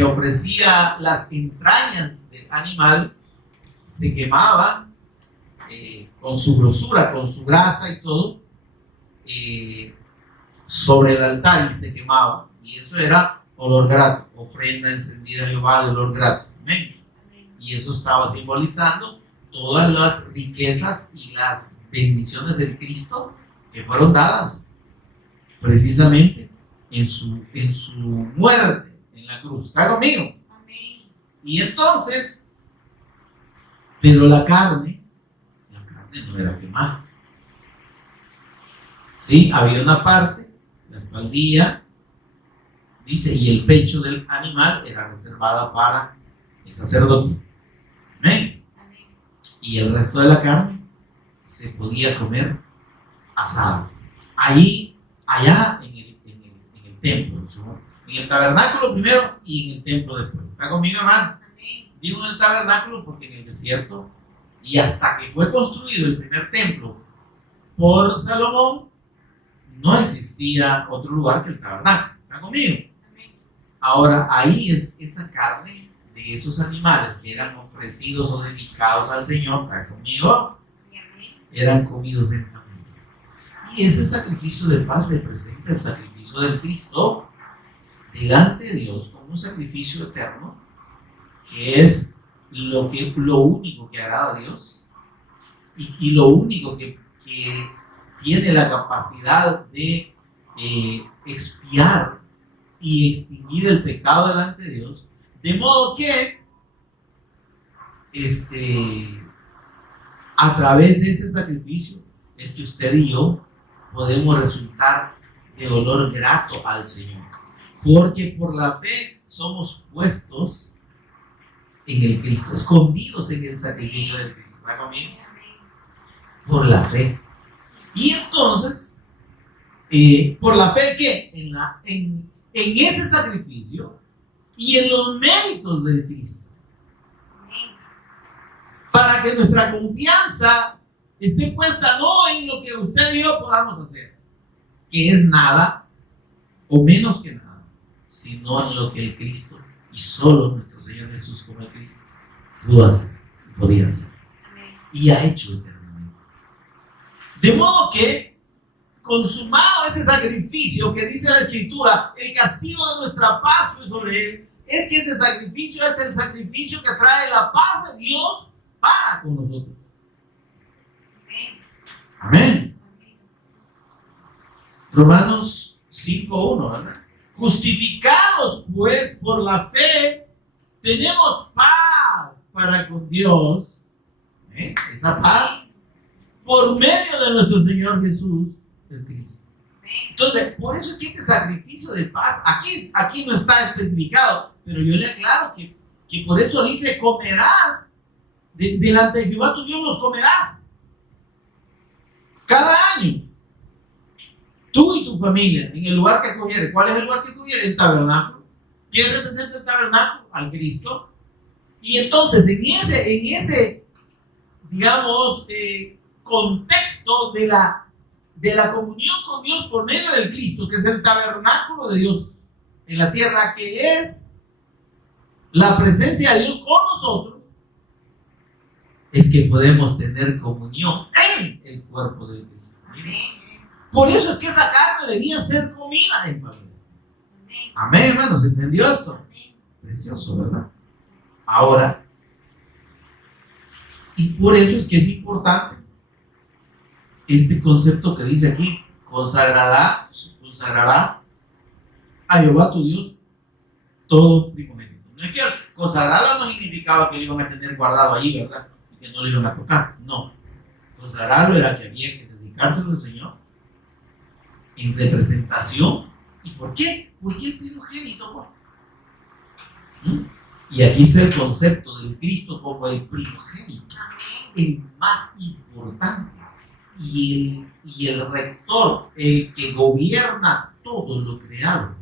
ofrecía las entrañas del animal, se quemaban con su grosura, con su grasa y todo, sobre el altar y se quemaba. Y eso era olor grato, ofrenda encendida a Jehová de olor grato. Amén. Y eso estaba simbolizando todas las riquezas y las bendiciones del Cristo que fueron dadas precisamente en su muerte en la cruz. ¿Está conmigo? Amén. Y entonces, pero la carne no era quemada. ¿Sí? Había una parte, la espaldilla, dice, y el pecho del animal era reservada para el sacerdote. Amén. Amén. Y el resto de la carne se podía comer asado. Allá en el templo, ¿no? En el tabernáculo primero y en el templo después. ¿Está conmigo, hermano? Amén. Digo en el tabernáculo porque en el desierto, y hasta que fue construido el primer templo por Salomón, no existía otro lugar que el tabernáculo. ¿Está conmigo? Amén. Ahora, ahí es esa carne de esos animales que eran ofrecidos o dedicados al Señor, ¿está conmigo? Eran comidos en familia. Y ese sacrificio de paz representa el sacrificio del Cristo delante de Dios como un sacrificio eterno, que es lo único que agrada a Dios y lo único que tiene la capacidad de expiar y extinguir el pecado delante de Dios, de modo que a través de ese sacrificio es que usted y yo podemos resultar de olor grato al Señor, porque por la fe somos puestos en el Cristo, escondidos en el sacrificio del Cristo. ¿Está conmigo? Por la fe. Y entonces, por la fe, ¿qué? En ese sacrificio y en los méritos del Cristo, para que nuestra confianza esté puesta no en lo que usted y yo podamos hacer, que es nada o menos que nada, sino en lo que el Cristo y solo nuestro Señor Jesús como el Cristo pudo hacer, podía hacer y ha hecho eternamente. De modo que, consumado ese sacrificio que dice la Escritura, el castigo de nuestra paz fue sobre él, es que ese sacrificio es el sacrificio que trae la paz de Dios para con nosotros. Amén. Romanos 5:1, ¿verdad? Justificados pues por la fe, tenemos paz para con Dios. Esa paz por medio de nuestro Señor Jesús, el Cristo. Entonces, por eso es que este sacrificio de paz, aquí no está especificado, pero yo le aclaro que por eso dice, comerás, delante de Jehová tu Dios los comerás. Cada año. Tú y tu familia, en el lugar que escogieres. ¿Cuál es el lugar que escogieres? El tabernáculo. ¿Quién representa el tabernáculo? Al Cristo. Y entonces en ese digamos, contexto de la comunión con Dios por medio del Cristo, que es el tabernáculo de Dios en la tierra, que es la presencia de Dios con nosotros, es que podemos tener comunión en el cuerpo del Cristo. Por eso es que esa carne debía ser comida en familia. Amén, hermanos, ¿entendió esto? Precioso, ¿verdad? Ahora, y por eso es que es importante este concepto que dice aquí: consagrarás a Jehová tu Dios todo primogénito. No es que consagrarlo no significaba que lo iban a tener guardado ahí, ¿verdad? Y que no lo iban a tocar. No. Consagrarlo era que había que dedicárselo al Señor en representación. ¿Y por qué? Porque el primogénito. Y aquí está el concepto del Cristo como el primogénito, el más importante, y el rector, el que gobierna todo lo creado.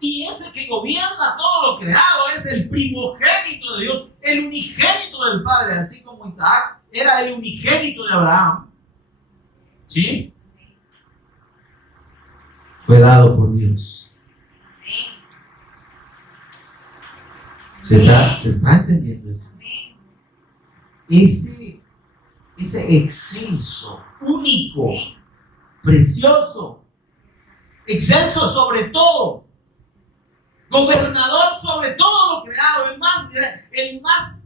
Y ese que gobierna todo lo creado es el primogénito de Dios, el unigénito del Padre, así como Isaac era el unigénito de Abraham. ¿Sí? Fue dado por Dios. ¿Se está entendiendo esto? Ese excelso, único, precioso, excelso sobre todo, gobernador sobre todo lo creado, el más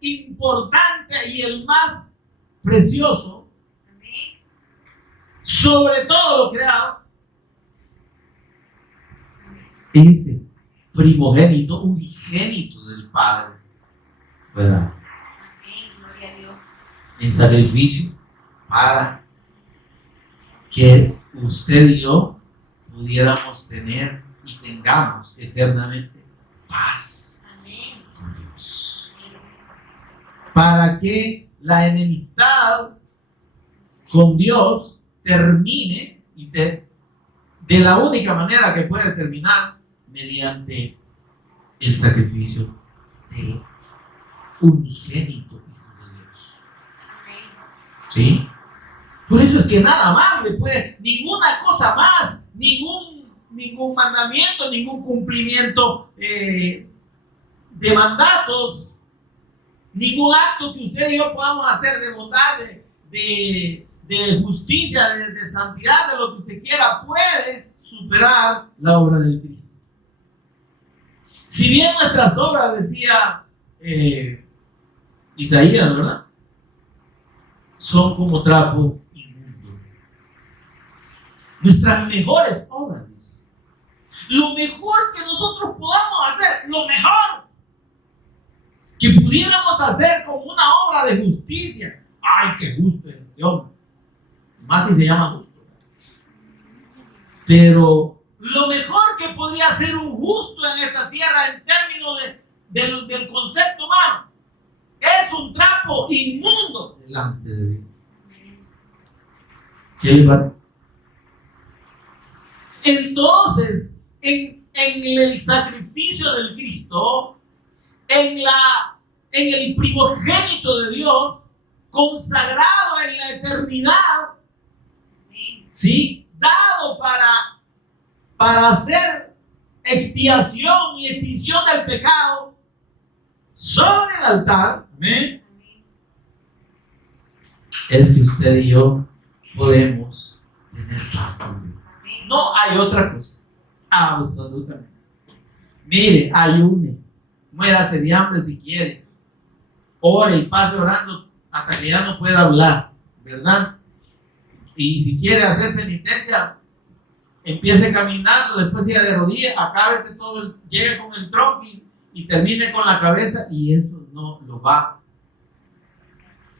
importante y el más precioso, sobre todo lo creado, ese primogénito, unigénito del Padre, ¿verdad? Gloria a Dios. En sacrificio para que usted y yo pudiéramos tener y tengamos eternamente paz con Dios. Para que la enemistad con Dios termine, y de la única manera que puede terminar, mediante el sacrificio del unigénito Hijo de Dios. ¿Sí? Por eso es que nada más le puede, ninguna cosa más, ningún mandamiento, ningún cumplimiento de mandatos, ningún acto que usted y yo podamos hacer de bondad, de justicia, de santidad, de lo que usted quiera, puede superar la obra del Cristo. Si bien nuestras obras, decía Isaías, ¿verdad?, son como trapo inmundo, nuestras mejores obras, dice, lo mejor que nosotros podamos hacer, lo mejor que pudiéramos hacer como una obra de justicia. ¡Ay, qué justo es este hombre! Más si se llama justo. Pero lo mejor que podría ser un justo en esta tierra en términos del concepto humano es un trapo inmundo delante de Dios. ¿Qué le parece? Entonces, en el sacrificio del Cristo, en el primogénito de Dios, consagrado en la eternidad, ¿sí?, dado para hacer expiación y extinción del pecado sobre el altar, ¿amén?, es que usted y yo podemos tener paz con Dios. No hay otra cosa, absolutamente. Mire, ayune, muérase de hambre si quiere, ore y pase orando hasta que ya no pueda hablar, ¿verdad? Y si quiere hacer penitencia, empiece caminando, después siga de rodillas, acábese todo, llegue con el tronco y termine con la cabeza, y eso no lo va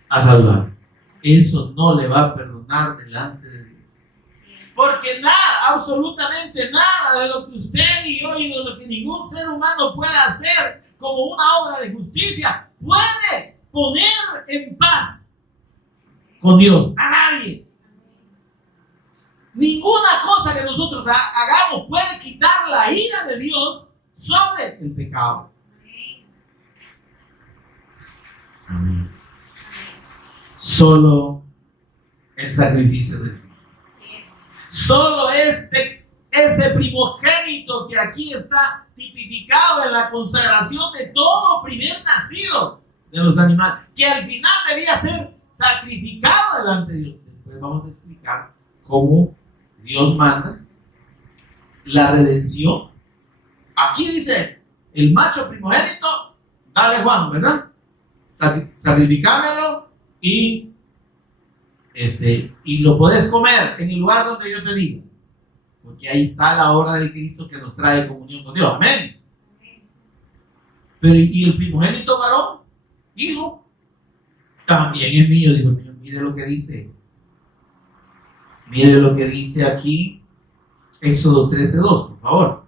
a salvar. Eso no le va a perdonar delante de Dios. Porque nada, absolutamente nada de lo que usted y yo y de lo que ningún ser humano puede hacer como una obra de justicia puede poner en paz con Dios a nadie. Ninguna cosa que nosotros hagamos puede quitar la ira de Dios sobre el pecado. Solo el sacrificio de Cristo. Así es. Solo ese primogénito que aquí está tipificado en la consagración de todo primer nacido de los animales, que al final debía ser sacrificado delante de Dios. Después vamos a explicar cómo Dios manda la redención. Aquí dice, el macho primogénito, dale Juan, ¿verdad? Sacrificámelo y lo podés comer en el lugar donde yo te diga. Porque ahí está la obra del Cristo que nos trae comunión con Dios. Amén. Pero ¿y el primogénito varón? Hijo. También es mío, dijo el Señor. Mire lo que dice. Mire lo que dice aquí. Éxodo 13:2, por favor.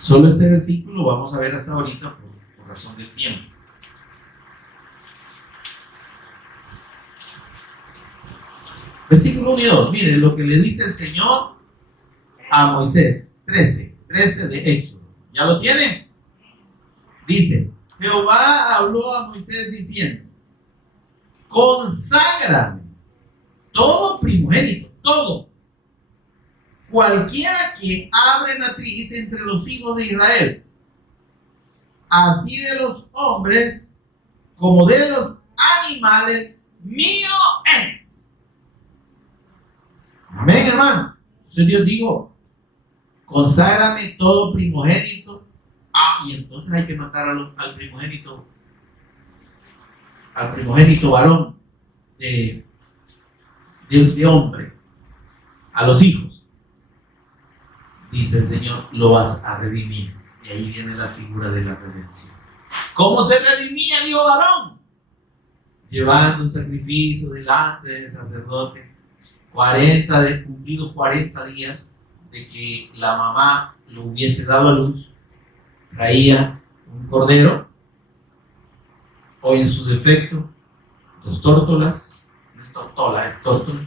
Solo este versículo vamos a ver hasta ahorita por razón del tiempo. Versículo 1 y 2, miren lo que le dice el Señor a Moisés. 13 de Éxodo. ¿Ya lo tiene? Dice, Jehová habló a Moisés diciendo, conságrame todo primogénito, todo, cualquiera que abre matriz entre los hijos de Israel, así de los hombres como de los animales, mío es. Amén, hermano. Entonces Dios dijo, conságrame todo primogénito. Y entonces hay que matar al primogénito varón de hombre, a los hijos. Dice el Señor, lo vas a redimir. Y ahí viene la figura de la redención. ¿Cómo se redimía el hijo varón? Llevando un sacrificio delante del sacerdote. Cumplidos 40 días de que la mamá lo hubiese dado a luz, traía un cordero, o en su defecto, 2 tórtolas, no es tortola, es tórtola,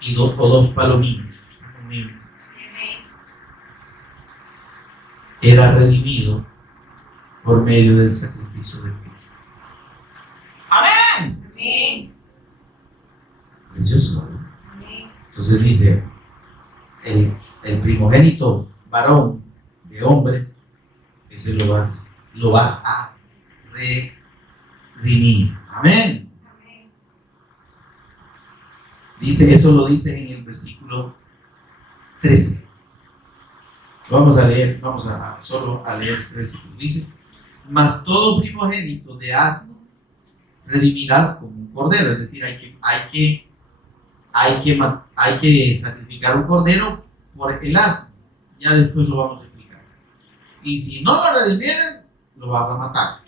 y 2 palominos. Era redimido por medio del sacrificio de Cristo. ¡Amén! Amén. Precioso, ¿no? Entonces dice, el primogénito varón de hombre, ese lo vas a redimir. Amén. Amén. Dice, eso lo dice en el versículo 13. Vamos a leer, solo a leer este versículo. Dice, mas todo primogénito de asno redimirás como un cordero. Es decir, hay que sacrificar un cordero por el asno. Ya después lo vamos a explicar. Y si no lo redimieren, lo vas a matar.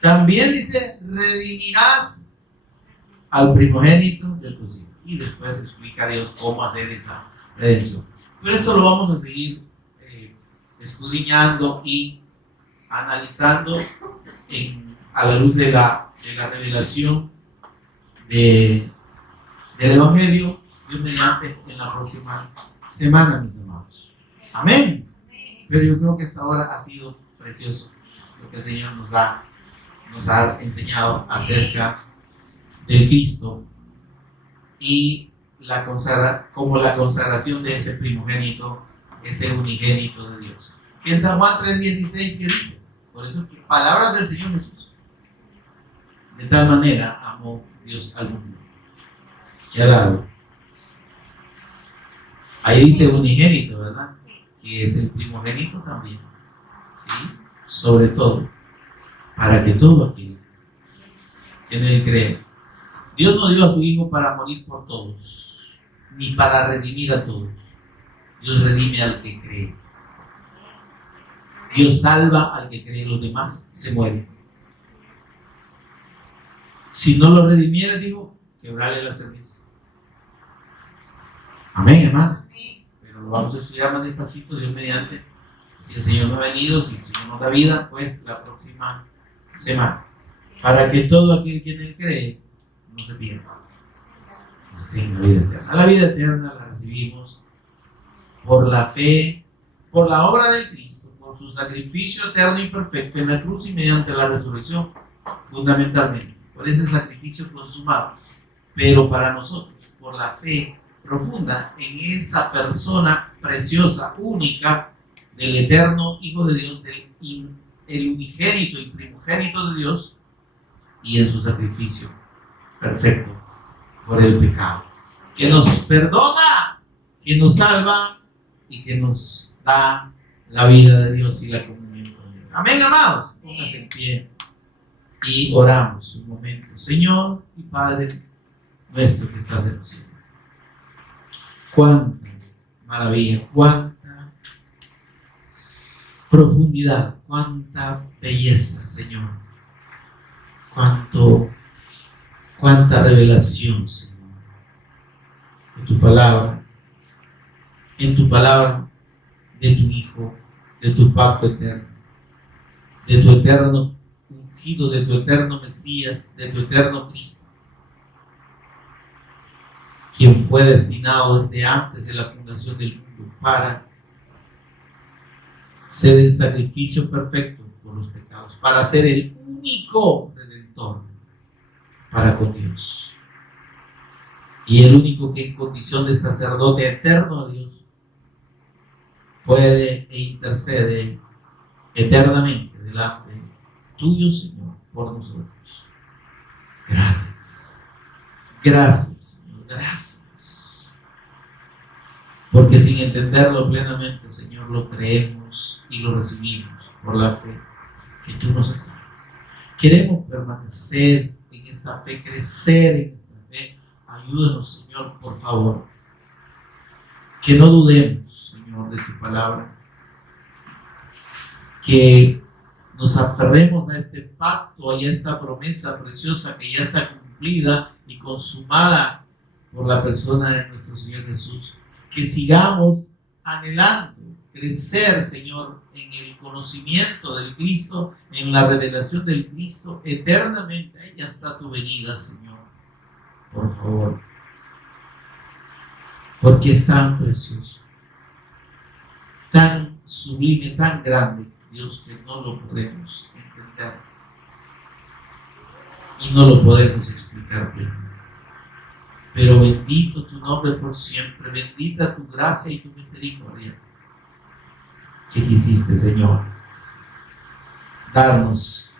También dice, redimirás al primogénito de tus hijos. Y después explica a Dios cómo hacer esa redención. Pero esto lo vamos a seguir escudriñando y analizando a la luz de la revelación del Evangelio, Dios mediante, en la próxima semana, mis amados. Amén. Pero yo creo que hasta ahora ha sido precioso lo que el Señor nos ha enseñado acerca del Cristo y como la consagración de ese primogénito, ese unigénito de Dios. Y en San Juan 3:16, ¿qué dice? Por eso, palabras del Señor Jesús. De tal manera amó Dios al mundo, que ha dado. Ahí dice unigénito, ¿verdad? Que es el primogénito también. ¿Sí? Sobre todo, para que todo aquel que en él cree. Dios no dio a su Hijo para morir por todos, ni para redimir a todos. Dios redime al que cree. Dios salva al que cree, los demás se mueren. Si no lo redimiera, dijo, quebrarle la cerviz. Amén, hermano. Pero lo vamos a estudiar más despacito, Dios mediante. Si el Señor no ha venido, si el Señor nos da vida, pues la próxima semana. Para que todo aquel que en él cree no se pierda, esté en la vida eterna. La vida eterna la recibimos por la fe, por la obra del Cristo, por por su sacrificio eterno y perfecto en la cruz y mediante la resurrección, fundamentalmente, por ese sacrificio consumado, pero para nosotros, por la fe profunda en esa persona preciosa, única, del eterno Hijo de Dios, el unigénito y primogénito de Dios, y en su sacrificio perfecto por el pecado, que nos perdona, que nos salva y que nos da la vida de Dios y la comunión con Dios. Amén, amados. Pónganse en pie y oramos un momento. Señor y Padre nuestro que estás en los cielos, cuánta maravilla, cuánta profundidad, cuánta belleza, Señor, cuánta revelación, Señor, de tu palabra, en tu palabra, de tu Hijo, de tu pacto eterno, de tu eterno ungido, de tu eterno Mesías, de tu eterno Cristo, quien fue destinado desde antes de la fundación del mundo para ser el sacrificio perfecto por los pecados, para ser el único redentor para con Dios, y el único que en condición de sacerdote eterno de Dios puede e intercede eternamente delante tuyo, Señor, por nosotros. Gracias, gracias, Señor, gracias, porque sin entenderlo plenamente, Señor, lo creemos y lo recibimos por la fe que tú nos has dado. Queremos permanecer en esta fe, crecer en esta fe. Ayúdanos, Señor, por favor, que no dudemos, Señor, de tu palabra, que nos aferremos a este pacto y a esta promesa preciosa que ya está cumplida y consumada por la persona de nuestro Señor Jesús, que sigamos anhelando crecer, Señor, en el conocimiento del Cristo, en la revelación del Cristo eternamente. Ahí ya está tu venida, Señor, por favor, porque es tan precioso, tan sublime, tan grande, Dios, que no lo podemos entender y no lo podemos explicar bien. Pero bendito tu nombre por siempre, bendita tu gracia y tu misericordia que quisiste, Señor, darnos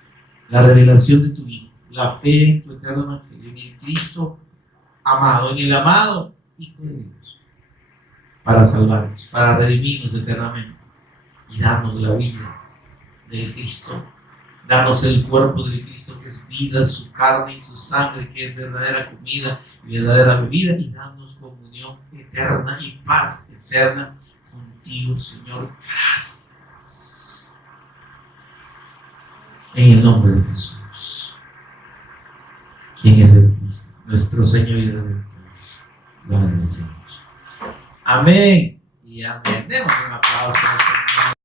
la revelación de tu Hijo, la fe en tu eterno evangelio, en el Cristo amado, en el amado Hijo de Dios, para salvarnos, para redimirnos eternamente y darnos la vida del Cristo, darnos el cuerpo del Cristo, que es vida, su carne y su sangre, que es verdadera comida y verdadera bebida, y darnos comunión eterna y paz eterna contigo, Señor. Gracias. En el nombre de Jesús, quien es el Cristo, nuestro Señor y Redentor, lo agradecemos. Amén y amén. Demos un aplauso al Señor.